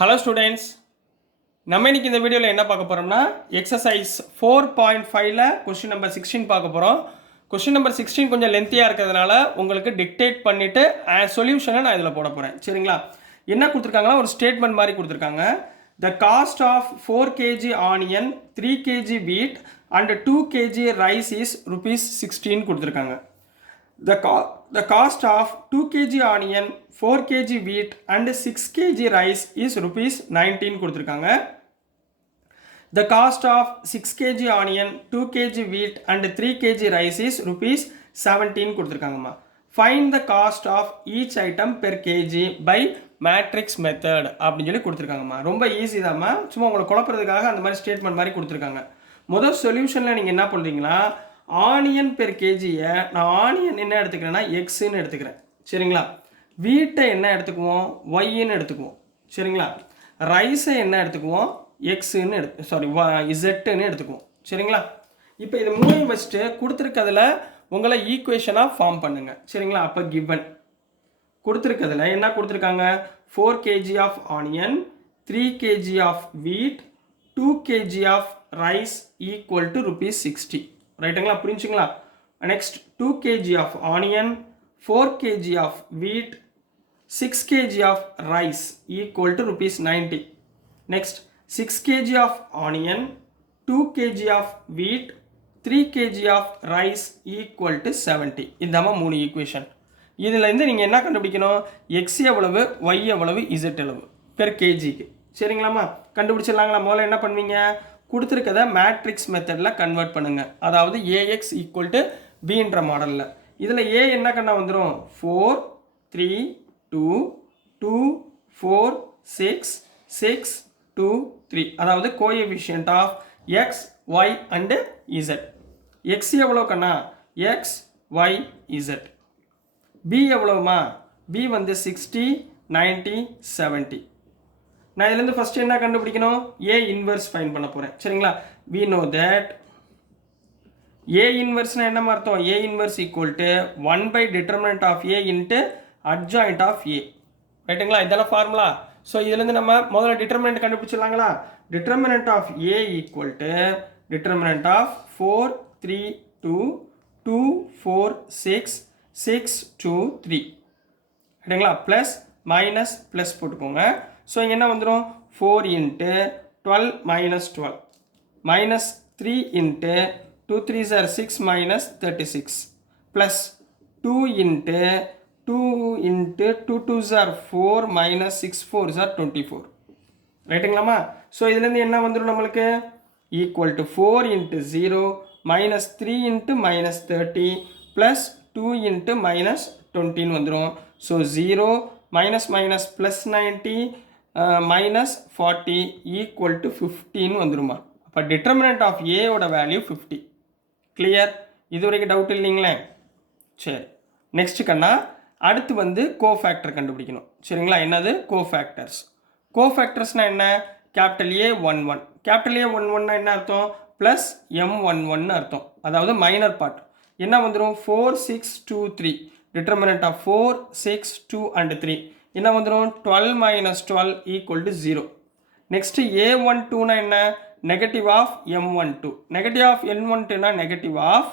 Hello students, நம்ம இன்னைக்கு இந்த வீடியோவில் என்ன பார்க்க போகிறோம்னா எக்ஸசைஸ் 4.5ல் கொஸ்டின் நம்பர் 16 பார்க்க போகிறோம். கொஸ்டின் நம்பர் 16 கொஞ்சம் லென்த்தியாக இருக்கிறதுனால உங்களுக்கு டிக்டேட் பண்ணிவிட்டு சொல்யூஷனை நான் இதில் போட போகிறேன். சரிங்களா? என்ன கொடுத்துருக்காங்கன்னா ஒரு ஸ்டேட்மெண்ட் மாதிரி கொடுத்துருக்காங்க. The cost of 4 kg onion, 3 kg wheat and 2 kg rice is ₹16 கொடுத்துருக்காங்க. The cost of 2 kg onion, 4 kg wheat and 6 kg rice is ₹19 கொடுத்துருக்காங்க. The cost of 6 kg onion, 2 kg wheat and 3 kg rice is ₹17 கொடுத்துருக்காங்கம்மா. Find the cost of each item per kg by matrix method அப்படின்னு சொல்லி கொடுத்துருக்காங்கம்மா. ரொம்ப easy தான்மா, சும்மா உங்களை குழப்பறதுக்காக அந்த மாதிரி statement மாதிரி கொடுத்துருக்காங்க. முதல் சொல்யூஷனில் நீங்கள் என்ன பண்ணுறீங்கன்னா ஆனியன் பெர் கேஜியை நான் ஆனியன் என்ன எடுத்துக்கிறேன்னா எக்ஸ்ன்னு எடுத்துக்கிறேன். சரிங்களா? வீட்டை என்ன எடுத்துக்குவோம், ஒய்ன்னு எடுத்துக்குவோம். சரிங்களா? ரைஸை என்ன எடுத்துக்குவோம், எக்ஸ்ன்னு இசட்டுன்னு எடுத்துக்குவோம். சரிங்களா? இப்போ இது மூணையும் வச்சுட்டு கொடுத்துருக்கிறதுல உங்களை ஈக்குவேஷனாக ஃபார்ம் பண்ணுங்க. சரிங்களா? அப்போ கிவன் கொடுத்துருக்கிறதுல என்ன கொடுத்துருக்காங்க, 4 kg of onion, 3 kg of wheat, 2 kg of rice equal to ₹60. ரைட்டுங்களா? புரிஞ்சுங்களா? Next 2 kg of onion, 4 kg of wheat, 6 kg of rice equal to ₹90. Next 6 kg of onion, 2 kg of wheat, 3 kg of rice equal to 70. இதாம்மா 3 equation. இதிலேருந்து நீங்கள் என்ன கண்டுபிடிக்கணும், X எவ்வளவு, Y எவ்வளவு, Z எவ்வளவு பெர் கேஜிக்கு. சரிங்களாம்மா? கண்டுபிடிச்சிடலாங்களா? முதல்ல என்ன பண்ணுவீங்க, கொடுத்துருக்கதை மேட்ரிக்ஸ் மெத்தடில் கன்வெர்ட் பண்ணுங்கள். அதாவது ஏஎக்ஸ் ஈக்குவல் டு பின்ற மாடலில். இதில் ஏ என்ன கண்ணா வந்துடும், 4 3 2 2 4 6 6 2 3. அதாவது coefficient of X Y and Z. X எவ்வளோ கண்ணா, எக்ஸ் ஒய் இசட். பி எவ்வளோமா, பி வந்து 60 90 70. நான் இதுலேருந்து ஃபஸ்ட்டு என்ன கண்டுபிடிக்கணும், ஏ இன்வெர்ஸ் ஃபைன் பண்ண போகிறேன். சரிங்களா? we know that ஏ இன்வெர்ஸ்னால் என்ன அர்த்தம், ஏ inverse equal to 1 by determinant of A into adjoint of A. ரைட்டுங்களா? இதெல்லாம் ஃபார்முலா. ஸோ இதுலேருந்து நம்ம முதல்ல டிட்டர்மினன்ட் கண்டுபிடிச்சிடலாங்களா. Determinant of A equal to determinant of 4 3 2 2 4 6 6 2 3. ரைட்டுங்களா? ப்ளஸ் மைனஸ் ப்ளஸ் போட்டுக்கோங்க. ஸோ இங்கே என்ன வந்துடும், 4 into 12 minus 12 minus 3 into 2 3s are 6 minus 36 plus 2 into 2 2s are 4 minus 6 4s are 24. ரைட்டுங்களாம்மா? So இதுலேருந்து என்ன வந்துடும் நம்மளுக்கு, equal to 4 into 0 minus 3 into minus 30 plus 2 into minus 20 வந்துடும். So 0 minus minus plus 90 minus 40 equal to 15 வந்துருமா. அப்போ determinant of ஏயோட value 50. Clear? இது வரைக்கும் doubt இல்லைங்களே? சரி, நெக்ஸ்ட் கண்ணா அடுத்து வந்து கோஃபேக்டர் கண்டுபிடிக்கணும். சரிங்களா? என்னது கோஃபேக்டர்ஸ். கோஃபேக்டர்ஸ்னால் என்ன, கேபிட்டல் ஏ 11. கேபிட்டல் ஏ 11 என்ன அர்த்தம், ப்ளஸ் M11 அர்த்தம். அதாவது மைனர் பார்ட் என்ன வந்துடும், 4 6 2 3. டிட்டர்மினன்ட் ஆஃப் 4 6 2 and 3 என்ன வந்துடும், 12 minus 12 equal to 0. Next A12 என்ன, negative of M12. Negative of N12 negative of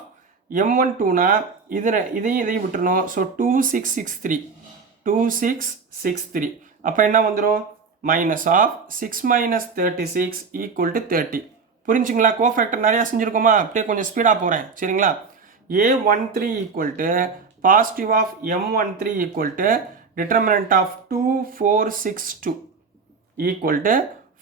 M12 இதையும் விட்டுருணும். ஸோ 2 6 6 3 2 6 6 3. அப்போ என்ன வந்துடும், minus of 6 minus 36 equal to 30. புரிஞ்சுங்களா? கோஃபேக்டர் நிறையா செஞ்சுருக்கோமா, அப்படியே கொஞ்சம் ஸ்பீடாக போகிறேன். சரிங்களா? A13 equal to positive of M13 equal to determinant of 2 4 6 2 equal to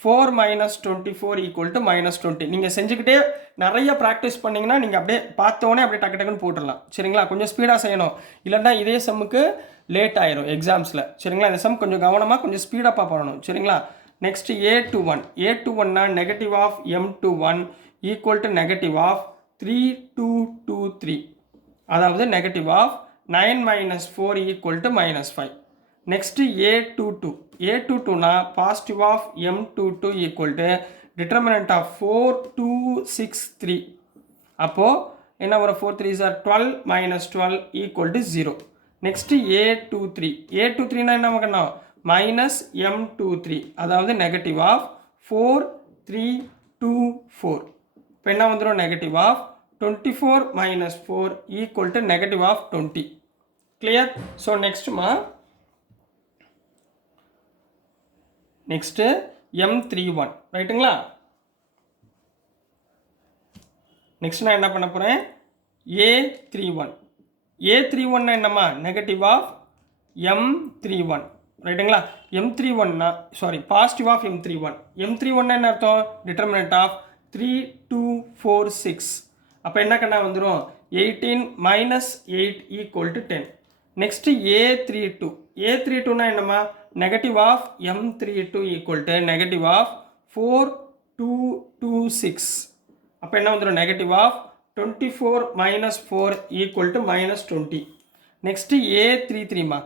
4 minus 24 equal to minus 20. நீங்கள் செஞ்சுக்கிட்டே நிறைய ப்ராக்டிஸ் பண்ணிங்கன்னா நீங்கள் அப்படியே பார்த்தோன்னே அப்படியே டக்கு டக்குன்னு போட்டுடலாம். சரிங்களா? கொஞ்சம் ஸ்பீடாக செய்யணும், இல்லைன்னா இதே சம்முக்கு லேட் ஆயிரும் எக்ஸாம்ஸில். சரிங்களா? இந்த சம் கொஞ்சம் கவனமாக கொஞ்சம் ஸ்பீடாக பண்ணணும். சரிங்களா? Next A21 negative of M21 equal to negative of 3 2 2 3. அதாவது negative of 9 minus 4 equal to minus 5. Next A22 positive of M22 equal to determinant of 4 2 6 3. அப்போது என்ன வரும், 4 3s are 12 minus 12 equal to 0. Next A23 என்ன பண்ணணும், minus M23 அதாவது negative of 4 3 2 4. இப்போ என்ன வந்துடும் negative of 24 minus 4 equal to negative of 20. Clear? So நெக்ஸ்ட்டுமா நெக்ஸ்ட்டு M31 ரைட்டுங்களா? நெக்ஸ்ட் நான் என்ன பண்ண போகிறேன் A31. A31 என்னம்மா நெகட்டிவ் ஆஃப் M31 ரைட்டுங்களா? M31 sorry positive of M31. M31 என்ன அர்த்தம் டிட்டர்மினன்ட் ஆஃப் 3 2 4 6. அப்போ என்ன கண்ணா வந்துடும் 18 minus 8 equal to 10. Next A32. A32 என்னம்மா negative of M32 equal to negative of 4 2 2 6. அப்போ என்ன வந்துடும் negative of 24 minus 4 equal to minus 20. Next A33மா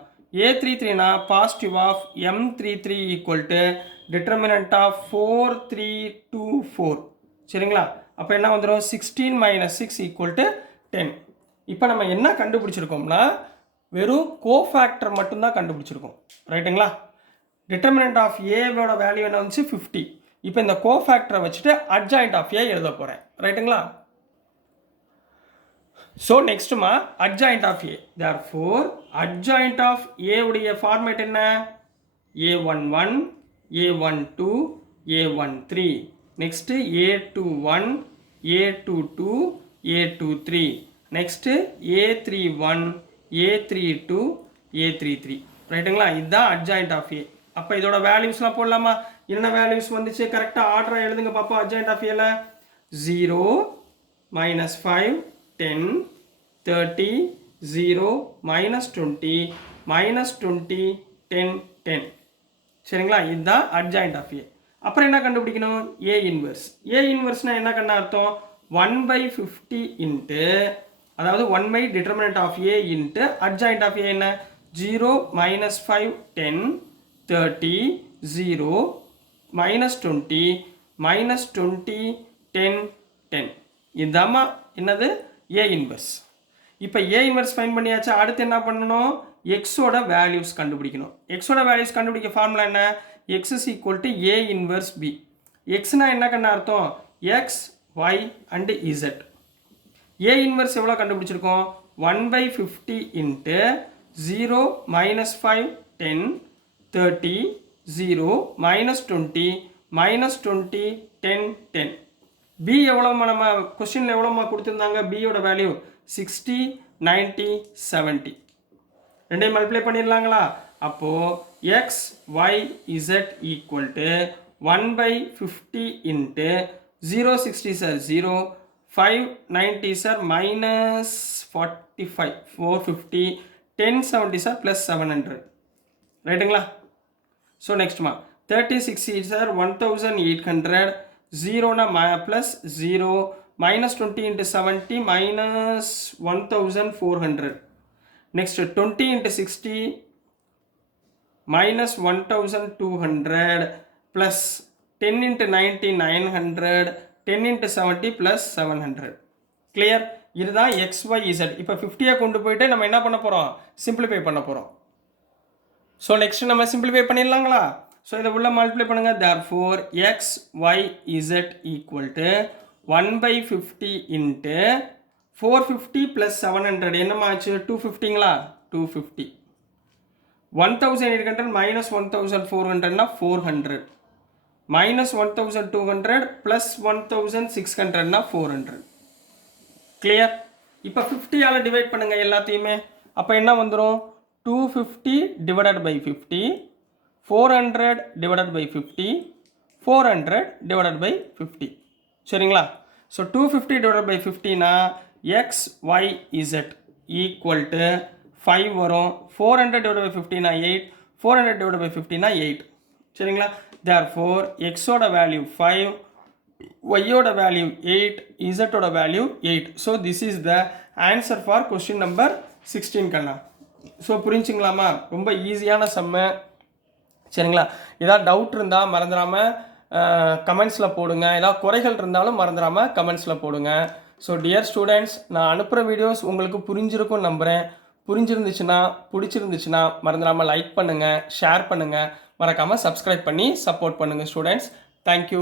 A33 positive of M33 equal to determinant of 4 3 2 4. சரிங்களா? அப்போ என்ன வந்துடும் 16 மைனஸ் 6 ஈக்குவல் டு 10. இப்போ நம்ம என்ன கண்டுபிடிச்சிருக்கோம்னா வெறும் கோஃபேக்டர் மட்டும்தான் கண்டுபிடிச்சிருக்கோம் ரைட்டுங்களா? டிட்டர்மினன்ட் ஆஃப் ஏவோட வேல்யூ என்ன வந்துச்சு 50. இப்போ இந்த கோஃபேக்டரை வச்சுட்டு அட்ஜாயிண்ட் ஆஃப் ஏ எழுத போகிறேன் ரைட்டுங்களா? ஸோ நெக்ஸ்ட்டுமா adjoint of A. Therefore adjoint of A உடைய ஃபார்மேட் என்ன A11 A12 A13. Next A21 A22 A23. Next A31 A32 A33 ரைட்டுங்களா? இதுதான் அட்ஜாயிண்ட் ஆஃப் ஏ. அப்போ இதோட வேல்யூஸ்லாம் போடலாமா? என்ன வேல்யூஸ் வந்துச்சு கரெக்டாக ஆர்டராக எழுதுங்க பார்ப்போம். அட்ஜாயிண்ட் ஆஃப் ஏல 0 மைனஸ் 5 10 30 0 மைனஸ் 20 மைனஸ் 20 10 10. சரிங்களா? இதுதான் அட்ஜாயிண்ட் ஆஃப் ஏ. அப்புறம் என்ன கண்டுபிடிக்கணும் ஏ இன்வெர்ஸ். ஏ இன்வெர்ஸ்னால் என்ன கண்ணா அர்த்தம் 1/50 இன்ட்டு அதாவது 1 by determinant of A into adjoint of A என்ன 0 மைனஸ் 5 10 30 0 மைனஸ் 20 மைனஸ் 20 10 10. இதுதாம்மா என்னது ஏ இன்வெர்ஸ். இப்போ ஏ இன்வெர்ஸ் ஃபைன் பண்ணியாச்சு. அடுத்து என்ன பண்ணணும் எக்ஸோட வேல்யூஸ் கண்டுபிடிக்கணும். எக்ஸோட வேல்யூஸ் கண்டுபிடிக்க ஃபார்முலா என்ன x is equal to A inverse B. எக்ஸ்னா என்ன கண்ணா அர்த்தம் x Y and z. A inverse எவ்வளோ கண்டுபிடிச்சிருக்கோம் 1/50 into 0 minus 5 10 30 0 minus 20 minus 20 10 10. B எவ்வளோமா நம்ம கொஸ்டினில் எவ்வளோமா கொடுத்துருந்தாங்க பியோட வேல்யூ 60 90 70. ரெண்டையும் மல்டிப்ளை பண்ணிடலாங்களா? அப்போது x Y z equal to 1/50 into 0 60 சார் 0 5 90 சார் மைனஸ் 45 450 10 70 சார் ப்ளஸ் 700 ரைட்டுங்களா? ஸோ நெக்ஸ்ட்மா 36 சார் 1800 0 plus 0 minus 20 into 70 minus 1400. Next 20 into 60 minus 1200 plus 10 into 90 900 10 into 70 plus 700. Clear? இதுதான் எக்ஸ் ஒய் இசட். இப்போ 50 கொண்டு போயிட்டு நம்ம என்ன பண்ண போகிறோம் சிம்பிளிஃபை பண்ண போகிறோம். ஸோ நெக்ஸ்ட் நம்ம சிம்பிளிஃபை பண்ணிடலாங்களா? ஸோ இதை உள்ள மல்டிப்ளை பண்ணுங்கள். Therefore x Y z equal to 1/50 into 450 plus 700 என்னமாச்சு 250ங்களா 250 1800 மைனஸ் 1400னா 400 மைனஸ் 1200 ப்ளஸ் 1600னா 400. கிளியர்? இப்போ 50ஆல் டிவைட் பண்ணுங்கள் எல்லாத்தையுமே. அப்போ என்ன வந்துடும் 250 divided by 50 400 divided by 50 400 divided by 50. சரிங்களா? ஸோ 250 டிவைடட் பை 50னா x Y z equal to 5 வரும். 400 டிவைடட் பை 50னா 8 400 டிவைடட் பை 50னா 8. சரிங்களா? தேர்ஃபோர் எக்ஸோட வேல்யூ 5 ஒய்யோட வேல்யூ 8 இசட்டோட value 8. So this is the answer for question number 16 கண்ணா. ஸோ புரிஞ்சுங்களாமா? ரொம்ப ஈஸியான சம்மு. சரிங்களா? ஏதாவது டவுட் இருந்தால் மறந்துடாமல் கமெண்ட்ஸில் போடுங்க. ஏதாவது குறைகள் இருந்தாலும் மறந்துடாமல் கமெண்ட்ஸில் போடுங்க. ஸோ டியர் ஸ்டூடெண்ட்ஸ், நான் அனுப்புகிற வீடியோஸ் உங்களுக்கு புரிஞ்சிருக்கும்னு நம்புகிறேன். புரிஞ்சிருந்துச்சுன்னா பிடிச்சிருந்துச்சுன்னா மறந்துடாமல் லைக் பண்ணுங்கள், ஷேர் பண்ணுங்கள், மறக்காமல் சப்ஸ்கிரைப் பண்ணி சப்போர்ட் பண்ணுங்கள் ஸ்டூடெண்ட்ஸ். தேங்க்யூ.